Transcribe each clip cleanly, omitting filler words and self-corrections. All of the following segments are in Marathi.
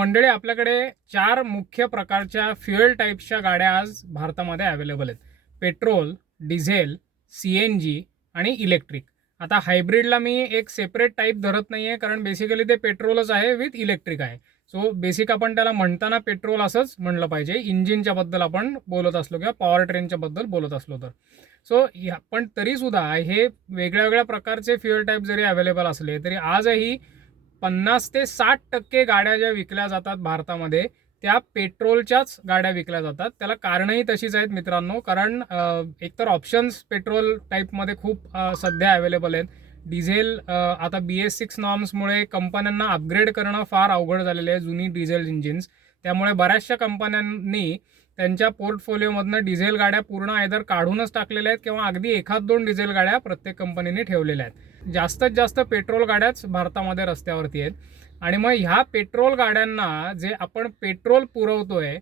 मंडळी, आपल्याकडे 4 मुख्य प्रकारच्या फ्युएल टाइप्सच्या गाड्या आज भारतामध्ये अवेलेबल आहेत. पेट्रोल, डिझेल, CNG आणि इलेक्ट्रिक. आता हायब्रिडला मी एक सेपरेट टाइप धरत नाही आहे, कारण बेसिकली ते पेट्रोलच आहे विथ इलेक्ट्रिक आहे. सो बेसिक आपण त्याला म्हणताना पेट्रोल असंच म्हणलं पाहिजे, इंजिनच्या बद्दल आपण बोलत असलो किंवा पॉवर ट्रेनच्या बद्दल बोलत असलो तर. सो पण तरीसुद्धा हे वेगळ्या वेगळ्या प्रकारचे फ्युएल टाइप जरी अवेलेबल असले तरी आजही 50 ते 60% गाड्या ज्या विकल्या जातात भारतामध्ये त्या पेट्रोलच्याच गाड्या विकल्या जातात. त्याला कारणही तशीच आहेत मित्रांनो, कारण एकतर ऑप्शन्स पेट्रोल टाईपमध्ये खूप सध्या अवेलेबल आहेत. डिझेल आता BS6 नॉर्म्समुळे कंपन्यांना अपग्रेड करणं फार अवघड झालेलं आहे, जुनी डिझेल इंजिन्स. त्यामुळे बऱ्याचशा कंपन्यांनी त्यांच्या पोर्टफोलिओमधनं डिझेल गाड्या पूर्ण आयदर काढूनच टाकलेल्या आहेत किंवा अगदी 1-2 डिझेल गाड्या प्रत्येक कंपनीने ठेवलेल्या आहेत. जास्तीत जास्त पेट्रोल गाड्याच भारतामध्ये रस्त्यावरती आहेत. आणि मग ह्या पेट्रोल गाड्यांना जे आपण पेट्रोल पुरवतोय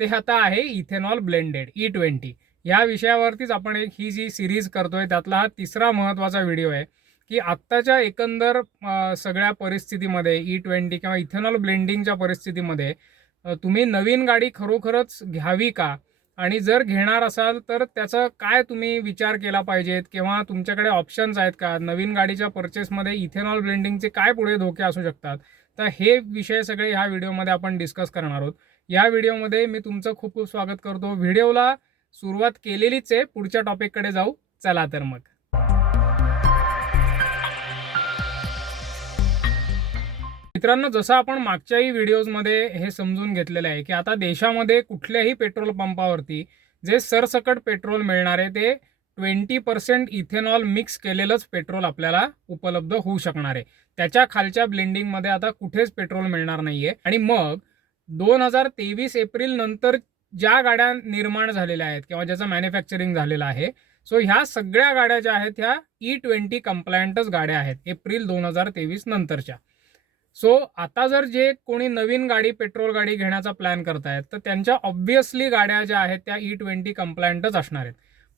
ते आता आहे इथेनॉल ब्लेंडेड E20. या विषयावरतीच आपण ही जी सिरीज करतोय त्यातला हा तिसरा महत्त्वाचा व्हिडिओ आहे की आत्ताच्या एकंदर सगळ्या परिस्थितीमध्ये E20 किंवा इथेनॉल ब्लेंडिंगच्या परिस्थितीमध्ये तुम्ही नवीन गाडी खरोखरच घ्यावी का, आणि जर घेणार असाल तर त्याचा काय तुम्ही विचार केला पाहिजेत किंवा तुमच्याकडे ऑप्शन्स आहेत का, नवीन गाडीच्या परचेसमध्ये इथेनॉल ब्लेंडिंगचे काय पुढे धोके असू शकतात. तर हे विषय सगळे ह्या व्हिडिओमध्ये आपण डिस्कस करणार आहोत. या व्हिडिओमध्ये मी तुमचं खूप खूप स्वागत करतो. व्हिडिओला सुरुवात केलेलीच आहे, पुढच्या टॉपिककडे जाऊ. चला तर मग. मित्रांनो, जसं आपण मागच्याही व्हिडिओजमध्ये हे समजून घेतलेलं आहे की आता देशामध्ये कुठल्याही पेट्रोल पंपावरती जे सरसकट पेट्रोल मिळणार आहे ते 20% इथेनॉल मिक्स केलेलंच पेट्रोल आपल्याला उपलब्ध होऊ शकणार आहे. त्याच्या खालच्या ब्लेंडिंगमध्ये आता कुठेच पेट्रोल मिळणार नाही आहे. आणि मग 2023 एप्रिल नंतर ज्या गाड्या निर्माण झालेल्या आहेत किंवा ज्याचं मॅन्युफॅक्चरिंग झालेलं आहे, सो ह्या सगळ्या गाड्या ज्या आहेत ह्या E20 कंप्लायंटच गाड्या आहेत एप्रिल 2023 नंतरच्या. सो आता जर जे कोणी नवीन गाडी पेट्रोल गाडी घेण्याचा प्लॅन करतायत तर त्यांच्या ऑब्व्हियसली गाड्या ज्या आहेत त्या E20 कंप्लायंटच असणार आहेत.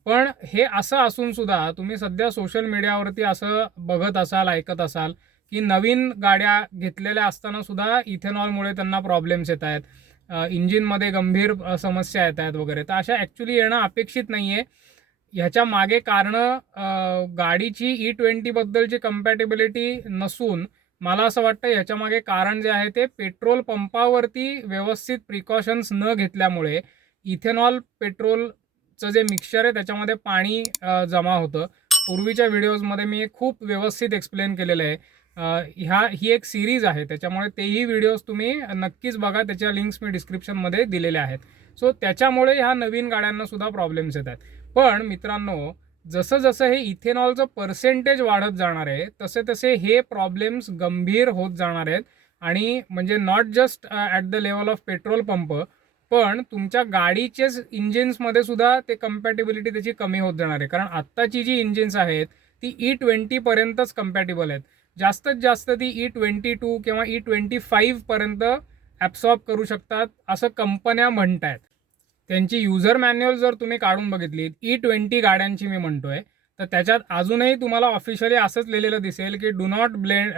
पण हे असं असून सुद्धा तुम्ही सध्या सोशल मीडियावरती असं बघत असाल, ऐकत असाल की नवीन गाड्या घेतलेल्या असताना सुद्धा इथेनॉलमुळे त्यांना प्रॉब्लेम्स येत आहेत, इंजिनमध्ये गंभीर समस्या येत आहेत वगैरे. तर अशा ॲक्च्युली येणं अपेक्षित नाही आहे. ह्याच्या मागे कारणं गाडीची E20 बद्दलची कम्पॅटेबिलिटी नसून मला असं वाटतं ह्याच्या मागे कारण जे आहे ते पेट्रोल पंपावरती व्यवस्थित प्रिकॉशन्स न घेतल्यामुळे इथेनॉल पेट्रोलचं जे मिक्सचर आहे त्याच्यामध्ये पाणी जमा होतं. पूर्वीच्या व्हिडिओजमध्ये मी खूप व्यवस्थित एक्सप्लेन केलेलं आहे. ही एक सिरीज आहे, त्याच्यामुळे तेही व्हिडिओज तुम्ही नक्कीच बघा, त्याच्या लिंक्स मी डिस्क्रिप्शनमध्ये दिलेल्या आहेत. सो त्याच्यामुळे ह्या नवीन गाड्यांना सुद्धा प्रॉब्लेम्स येत आहेत. पण मित्रांनो, जसं जसं हे इथेनॉलचं पर्सेंटेज वाढत जाणार आहे तसे तसे हे प्रॉब्लेम्स गंभीर होत जाणार आहेत. आणि म्हणजे not just at the level of petrol pump, पण तुमच्या गाडीचेच इंजिन्समध्ये सुद्धा ते कम्पॅटेबिलिटी त्याची कमी होत जाणार आहे. कारण आत्ताची जी इंजिन्स आहेत ती E20 पर्यंतच कम्पॅटेबल आहेत. जास्तीत जास्त ती E22 किंवा E25 पर्यंत ॲब्सॉर्ब करू शकतात असं कंपन्या म्हणत आहेत. त्यांची युजर मॅन्युअल जर तुम्ही काढून बघितली E20 गाड्यांची मी म्हणतोय, तर त्याच्यात अजूनही तुम्हाला ऑफिशियली असंच लिहिलेलं दिसेल की do not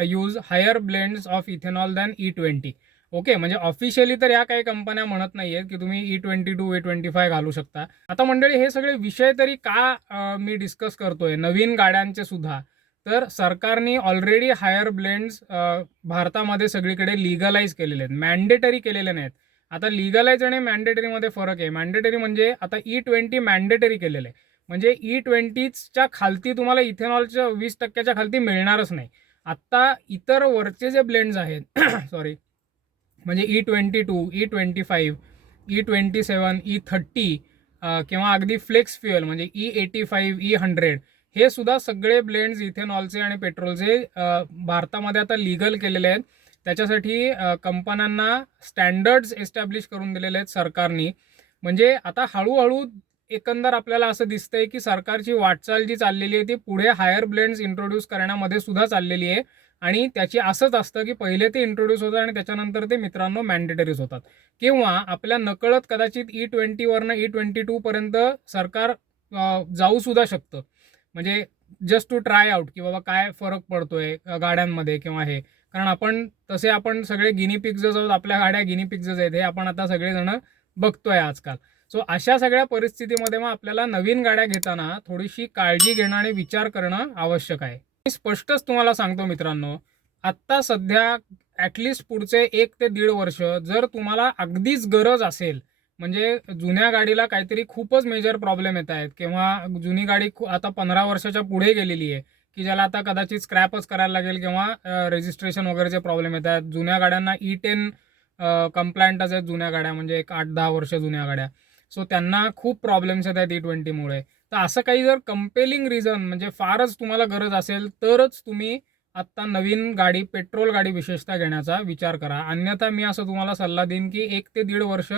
use higher blends of ethanol than E20. Okay, म्हणजे ऑफिशियली तर या काही कंपन्या म्हणत नाही आहेत की तुम्ही E22 E25 घालू शकता. आता मंडळी, हे सगळे विषय तरी का मी डिस्कस करतोय नवीन गाड्यांचे सुद्धा, तर सरकारने ऑलरेडी हायर ब्लेंड्स भारतामध्ये सगळीकडे लिगलाइज केलेले आहेत, मॅन्डेटरी केलेले नाहीत. आता लिगलाइज आणि मॅन्डेटरीमध्ये फरक आहे. मॅन्डेटरी म्हणजे आता E20 मॅन्डेटरी केलेलं आहे, म्हणजे E20च्या खालती तुम्हाला इथेनॉलच्या 20% खालती मिळणारच नाही. आत्ता इतर वरचे जे ब्लेंड्स आहेत सॉरी, म्हणजे E22, E25, E27, E30 किंवा अगदी फ्लेक्स फ्युएल म्हणजे E85, E100, हे सुद्धा सगळे ब्लेंड्स इथेनॉलचे आणि पेट्रोलचे भारतामध्ये आता लिगल केलेले आहेत. त्याच्यासाठी कंपन्यांना स्टँडर्ड्स एस्टॅब्लिश करून दिलेले आहेत सरकारने. म्हणजे आता हळूहळू एकंदर आपल्याला असं दिसतंय की सरकारची वाटचाल जी चाललेली आहे ती पुढे हायर ब्लेंड्स इंट्रोड्यूस करण्यामध्ये सुद्धा चाललेली आहे. आणि त्याची असंच असतं की पहिले ते इंट्रोड्यूस होतात आणि त्याच्यानंतर ते मित्रांनो मॅन्डेटरीज होतात, किंवा आपल्या नकळत कदाचित E20 वरनं E22 पर्यंत सरकार जाऊ सुद्धा शकतं. म्हणजे जस्ट टू ट्राय आउट की बाबा काय फरक पडतोय गाड्यांमध्ये किंवा हे. कारण आपण सगळे गिनी पिग्जच आहोत, आपल्या गाड्या गिनी पिग्जच आहेत, हे आपण आता सगळेजण बघतोय आजकाल. सो अशा सगळ्या परिस्थितीमध्ये मग आपल्याला नवीन गाड्या घेताना थोडीशी काळजी घेणं आणि विचार करणं आवश्यक आहे. मी स्पष्टच तुम्हाला सांगतो मित्रांनो, आत्ता सध्या ॲटलिस्ट पुढचे 1 ते 1.5 वर्ष जर तुम्हाला अगदीच गरज असेल, म्हणजे जुन्या गाडीला काहीतरी खूपच मेजर प्रॉब्लेम येत आहेत किंवा जुनी गाडी आता 15 वर्षाच्या पुढे गेलेली आहे, की ज्याला आता कदाचित स्क्रॅपच करायला लागेल किंवा रजिस्ट्रेशन वगैरेचे प्रॉब्लेम येत आहेत. जुन्या गाड्यांना E10 कंप्लायंटच आहेत जुन्या गाड्या, म्हणजे एक 8-10 वर्ष जुन्या गाड्या. सो त्यांना खूप प्रॉब्लेम्स येत आहेत E20मुळे. तर असं काही जर कंपेलिंग रिझन म्हणजे फारच तुम्हाला गरज असेल तरच तुम्ही आत्ता नवीन गाडी, पेट्रोल गाडी विशेषतः घेण्याचा विचार करा. अन्यथा मी असं तुम्हाला सल्ला देईन की 1 ते 1.5 वर्ष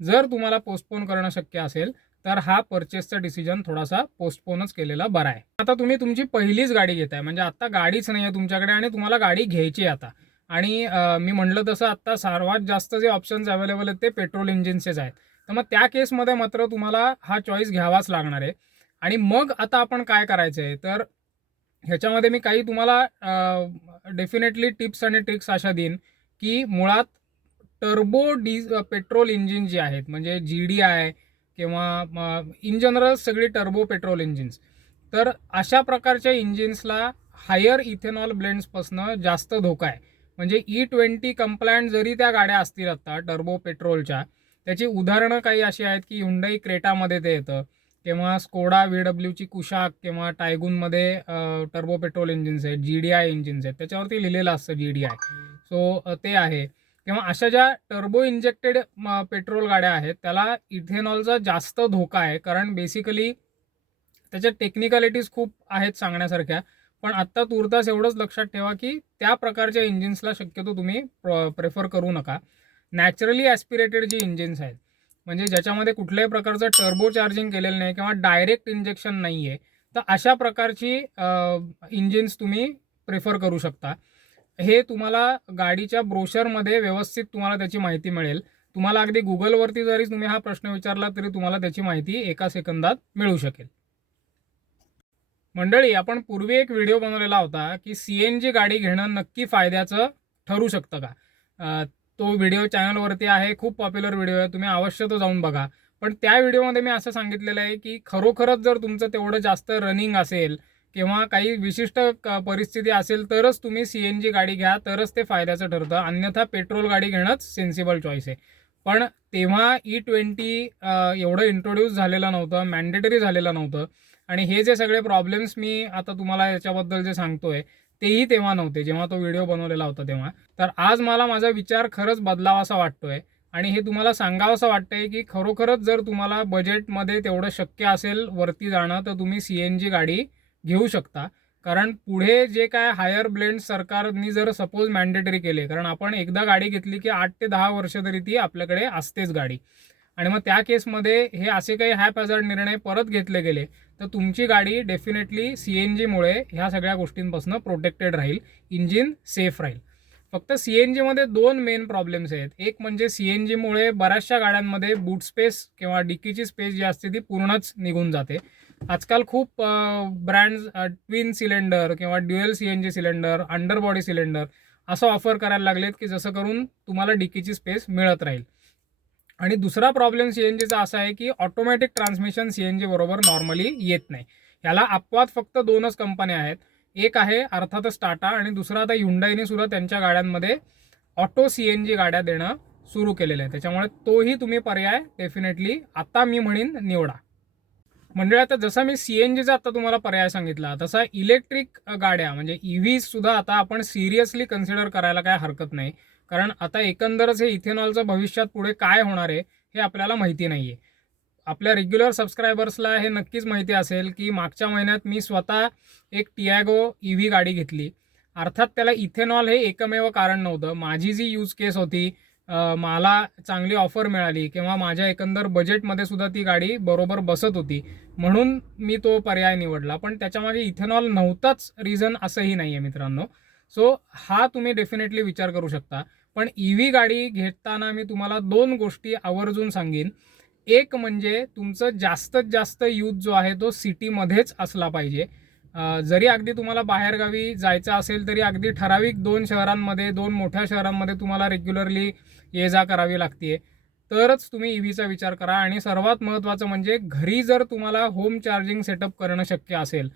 जर तुम्हाला पोस्टपोन करणं शक्य असेल तर हा पर्चेसचा डिसिजन थोडासा पोस्टपोनच केलेला बरा आहे. आता तुम्ही तुमची पहिलीच गाडी घेताय, म्हणजे आता गाडीच नाही आहे तुमच्याकडे आणि तुम्हाला गाडी घ्यायची आहे आता. आणि मी म्हटलं तसं आत्ता सर्वात जास्त जे ऑप्शन्स अवेलेबल आहेत ते पेट्रोल इंजिनचेच आहेत. तर मग त्या केसमध्ये मात्र तुम्हाला हा चॉईस घ्यावाच लागणार आहे. आणि मग आता आपण काय करायचं आहे, तर ह्याच्यामध्ये मी काही तुम्हाला डेफिनेटली टिप्स आणि ट्रिक्स अशा देईन की मुळात टर्बो पेट्रोल इंजिन जी आहेत, म्हणजे GDI किंवा इन जनरल सगळी टर्बो पेट्रोल इंजिन्स, तर अशा प्रकारच्या इंजिन्सला हायर इथेनॉल ब्लेंड्सपासून जास्त धोका आहे. म्हणजे E20 कंप्लायंट जरी त्या गाड्या असतील आता टर्बो पेट्रोलच्या, त्याची उदाहरणं काही अशी आहेत की Hyundai क्रेटामध्ये ते येतं किंवा स्कोडा VWची कुशाक किंवा टायगूनमध्ये टर्बो पेट्रोल इंजिन्स आहेत, GDI इंजिन्स आहेत, त्याच्यावरती लिहिलेलं असतं GDI. सो ते आहे. किंवा अशा ज्या टर्बो इंजेक्टेड पेट्रोल गाड्या आहेत त्याला इथेनॉलचा जास्त धोका आहे, कारण बेसिकली त्याच्या टेक्निकॅलिटीज खूप आहेत सांगण्यासारख्या. पण आत्ता तुर्तास एवढंच लक्षात ठेवा की त्या प्रकारच्या इंजिन्सला शक्यतो तुम्ही प्रेफर करू नका. नॅचरली ॲस्पिरेटेड जी इंजिन्स आहेत, म्हणजे ज्याच्यामध्ये कुठल्याही प्रकारचं टर्बो चार्जिंग केलेलं नाही किंवा डायरेक्ट इंजेक्शन नाही आहे, तर अशा प्रकारची इंजिन्स तुम्ही प्रेफर करू शकता. हे तुम्हाला गाडीच्या ब्रोशरमध्ये व्यवस्थित तुम्हाला त्याची माहिती मिळेल. तुम्हाला अगदी गुगलवरती जरी तुम्ही हा प्रश्न विचारला तरी तुम्हाला त्याची माहिती एका सेकंदात मिळू शकेल. मंडळी, आपण पूर्वी एक व्हिडिओ बनवलेला होता की CNG गाडी घेणं नक्की फायद्याचं ठरू शकतं का. तो व्हिडिओ चॅनलवरती आहे, खूप पॉप्युलर व्हिडिओ आहे, तुम्ही अवश्य तो जाऊन बघा. पण त्या व्हिडिओमध्ये मी असं सांगितलेलं आहे की खरोखरच जर तुमचं तेवढं जास्त रनिंग असेल किंवा काही विशिष्ट परिस्थिती असेल तरच तुम्ही CNG गाडी घ्या, तरच ते फायद्याचं ठरतं. अन्यथा पेट्रोल गाडी घेणंच सेन्सिबल चॉईस आहे. पण तेव्हा E20 एवढं इंट्रोड्यूस झालेलं नव्हतं, मॅन्डेटरी झालेलं नव्हतं. आणि हे जे सगळे प्रॉब्लेम्स मी आता तुम्हाला याच्याबद्दल जे सांगतोय तेही तेव्हा नव्हते, जेव्हा तो व्हिडिओ बनवलेला होता तेव्हा. तर आज मला माझा विचार खरंच बदलावासा वाटतोय आणि हे तुम्हाला सांगावंसं वाटतंय की खरोखरच जर तुम्हाला बजेटमध्ये तेवढं शक्य असेल वरती जाणं, तर तुम्ही CNG गाडी घेऊ शकता. कारण पुढे जे काय हायर ब्लेंड सरकारनी जर सपोज मॅन्डेटरी केले, कारण आपण एकदा गाडी घेतली की 8 ते 10 वर्ष तरी ती आपल्याकडे असतेच गाडी. आणि मग त्या केसमध्ये हे असे काही हॅपहॅझर्ड निर्णय परत घेतले गेले तर तुमची गाडी डेफिनेटली CNGमुळे ह्या सगळ्या गोष्टींपासून प्रोटेक्टेड राहील, इंजिन सेफ राहील. फक्त CNGमध्ये 2 मेन प्रॉब्लेम्स आहेत. एक म्हणजे CNGमुळे बऱ्याचशा गाड्यांमध्ये बूट स्पेस किंवा डिकीची स्पेस जी असते ती पूर्णच निघून जाते. आजकाल खूप ब्रँड्स ट्विन सिलेंडर किंवा dual CNG cylinder, underbody cylinder असं ऑफर करायला लागलेत की जसं करून तुम्हाला डिकीची स्पेस मिळत राहील. आणि दुसरा प्रॉब्लेम CNGचा असा आहे की ऑटोमॅटिक ट्रान्समिशन CNG बरोबर नॉर्मली येत नाही. याला अपवाद फक्त 2च कंपन्या आहेत. एक आहे अर्थातच टाटा आणि दुसरा आता Hyundaiने सुद्धा त्यांच्या गाड्यांमध्ये ऑटो CNG गाड्या देणं सुरू केलेलं आहे. त्याच्यामुळे तोही तुम्ही पर्याय डेफिनेटली आता मी म्हणेन निवडा. म्हणजे आता जसा मी CNGचा आता तुम्हाला पर्याय सांगितला, तसा इलेक्ट्रिक गाड्या म्हणजे EVs सुद्धा आता आपण सिरियसली कन्सिडर करायला काय हरकत नाही. कारण आता एकंदरच हे इथेनॉलचं भविष्यात पुढे काय होणार आहे हे आपल्याला माहिती नाही आहे. आपल्या रेग्युलर सबस्क्रायबर्सला हे नक्कीच माहिती असेल की मागच्या महिन्यात मी स्वतः एक Tiago EV गाडी घेतली. अर्थात त्याला इथेनॉल हे एकमेव कारण नव्हतं. माझी जी यूज केस होती, मला चांगली ऑफर मिळाली किंवा माझ्या एकंदर बजेटमध्ये सुद्धा ती गाडी बरोबर बसत होती म्हणून मी तो पर्याय निवडला. पण त्याच्यामागे इथेनॉल नव्हताच रिझन असंही नाही आहे मित्रांनो. सो हा तुम्ही डेफिनेटली विचार करू शकता. पण EV गाडी घेताना मी तुम्हाला 2 गोष्टी आवर्जून सांगेन. एक म्हणजे तुमचं जास्तीत जास्त यूज जो आहे तो सिटीमध्येच असला पाहिजे. जरी अगदी तुम्हाला बाहेरगावी जायचं असेल तरी अगदी ठराविक 2 शहरांमध्ये, 2 मोठ्या शहरांमध्ये तुम्हाला रेग्युलरली ये जा करावी लागते, तरच तुम्ही EVचा विचार करा. आणि सर्वात महत्त्वाचं म्हणजे घरी जर तुम्हाला होम चार्जिंग सेटअप करणं शक्य असेल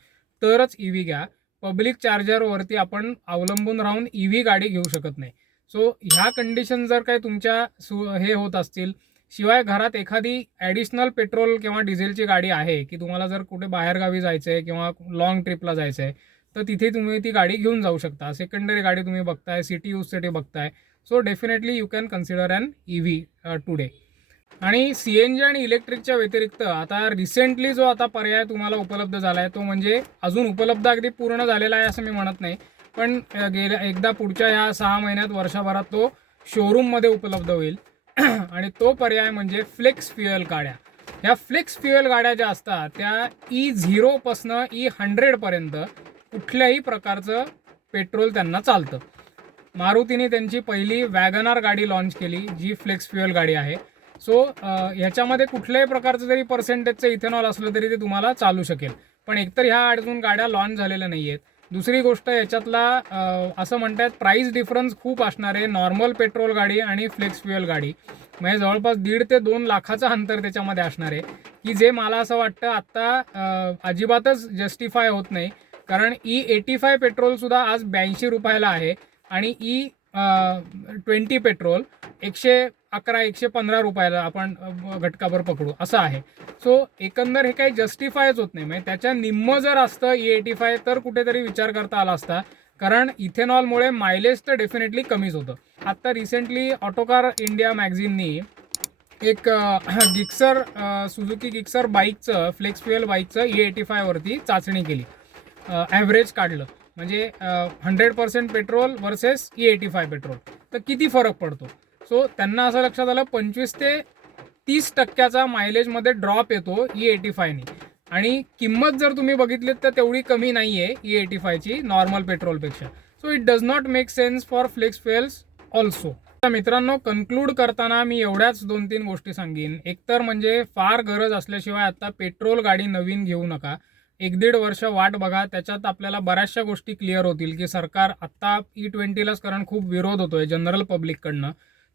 तरच EV घ्या. पब्लिक चार्जरवरती आपण अवलंबून राहून EV गाडी घेऊ शकत नाही. सो ह्या कंडिशन जर काही तुमच्या हे होत असतील, शिवाय घरात एखादी ॲडिशनल पेट्रोल किंवा डिझेलची गाडी आहे की तुम्हाला जर कुठे बाहेरगावी जायचं आहे किंवा लाँग ट्रिपला जायचं आहे, तर तिथे तुम्ही ती गाडी घेऊन जाऊ शकता. सेकंडरी गाडी तुम्ही बघताय, सिटी यूजसाठी बघताय, so definitely you can consider an EV today. आणि CNG आणि इलेक्ट्रिकच्या व्यतिरिक्त आता रिसेंटली जो आता पर्याय तुम्हाला उपलब्ध झाला आहे तो म्हणजे अजून उपलब्ध अगदी पूर्ण झालेला आहे असं मी म्हणत नाही, पण एकदा पुढच्या या 6 महिन्यात, वर्षभरात तो शोरूममध्ये उपलब्ध होईल. आणि तो पर्याय म्हणजे फ्लेक्स फ्युएल गाड्या. ह्या फ्लेक्स फ्युएल गाड्या ज्या असतात त्या E0 पासनं E100 पर्यंत कुठल्याही प्रकारचं पेट्रोल त्यांना चालतं. मारुतीने त्यांची पहिली वॅगनार गाडी लॉन्च केली जी फ्लेक्स फ्युएल गाडी आहे. सो ह्याच्यामध्ये कुठल्याही प्रकारचं जरी पर्सेंटेजचं इथेनॉल असलं तरी ते तुम्हाला चालू शकेल. पण एकतर ह्या अजून गाड्या लॉन्च झालेल्या नाही आहेत. दुसरी गोष्ट याच्यातला असं म्हणतात प्राईस डिफरन्स खूप असणार आहे नॉर्मल पेट्रोल गाडी आणि फ्लेक्स फ्युएल गाडी. म्हणजे जवळपास 1.5 ते 2 लाखाचं अंतर त्याच्यामध्ये असणार आहे, की जे मला असं वाटतं आत्ता अजिबातच जस्टिफाय होत नाही. कारण E85 पेट्रोलसुद्धा आज 82 रुपयाला आहे आणि E20 पेट्रोल 111-115 रुपयाला आपण घटकाभर पकडू असं आहे. सो एकंदर हे काही जस्टिफायच होत नाही. म्हणजे त्याच्या निम्म जर असतं E85 तर कुठेतरी विचार करता आला असता, कारण इथेनॉलमुळे मायलेज तर डेफिनेटली कमीच होतं. आत्ता रिसेंटली ऑटोकार इंडिया मॅगझिननी एक गिक्सर सुझुकी गिक्सर बाईकचं फ्लेक्स फ्युएल बाईकचं E85 वरती चाचणी केली, ॲव्हरेज काढलं. म्हणजे 100% पेट्रोल वर्सेस E85 पेट्रोल, तर किती फरक पडतो. सो त्यांना असं लक्षात आलं 25 ते 30% मायलेजमध्ये ड्रॉप येतो E85ने. आणि किंमत जर तुम्ही बघितलीत तर तेवढी कमी नाही आहे E85ची नॉर्मल पेट्रोलपेक्षा. So it does not make sense for flex fuels also. मित्रांनो, कन्क्लूड करताना मी एवढ्याच 2-3 गोष्टी सांगेन. एकतर म्हणजे फार गरज असल्याशिवाय आता पेट्रोल गाडी नवीन घेऊ नका. 1-1.5 वर्ष वाट बघा. त्याच्यात आपल्याला बऱ्याचशा गोष्टी क्लिअर होतील की सरकार आत्ता E20लाच कारण खूप विरोध होतोय जनरल पब्लिककडनं,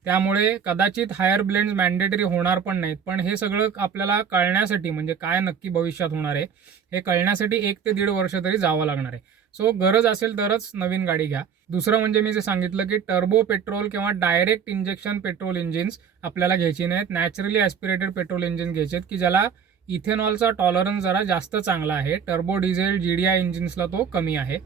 त्यामुळे कदाचित हायर ब्लेंड्स मॅन्डेटरी होणार पण नाहीत. पण हे सगळं आपल्याला कळण्यासाठी म्हणजे काय नक्की भविष्यात होणार आहे हे कळण्यासाठी 1 ते 1.5 वर्ष तरी जावं लागणार आहे. सो गरज असेल तरच नवीन गाडी घ्या. दुसरं म्हणजे मी जे सांगितलं की टर्बो पेट्रोल किंवा डायरेक्ट इंजेक्शन पेट्रोल इंजिन्स आपल्याला घ्यायची नाहीत. नॅचरली ॲस्पिरेटेड पेट्रोल इंजिन घ्यायचे की ज्याला इथेनॉलचा टॉलरन्स जरा जास्त चांगला आहे. टर्बो डिझेल GDI इंजिन्सला तो कमी आहे.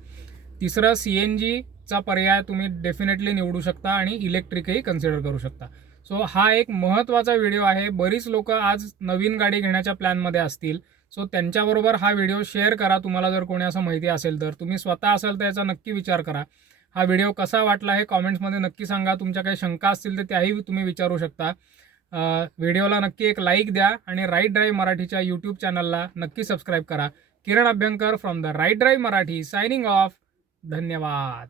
तिसरं CNGचा पर्याय तुम्ही डेफिनेटली निवडू शकता आणि इलेक्ट्रिकही कन्सिडर करू शकता. सो हा एक महत्त्वाचा व्हिडिओ आहे. बरीच लोक आज नवीन गाडी घेण्याच्या प्लॅनमध्ये असतील. सो त्यांच्याबरोबर हा व्हिडिओ शेअर करा. तुम्हाला जर कोणी असं माहिती असेल तर. तुम्ही स्वतः असाल तर याचा नक्की विचार करा. हा व्हिडिओ कसा वाटला हे कॉमेंट्समध्ये नक्की सांगा. तुमच्या काही शंका असतील तर त्याही तुम्ही विचारू शकता. व्हिडिओला नक्की एक लाईक द्या आणि राईट ड्राईव्ह मराठीच्या यूट्यूब चॅनलला नक्की सबस्क्राईब करा. Kiran Abhyankar from the Right Drive Marathi signing off. धन्यवाद.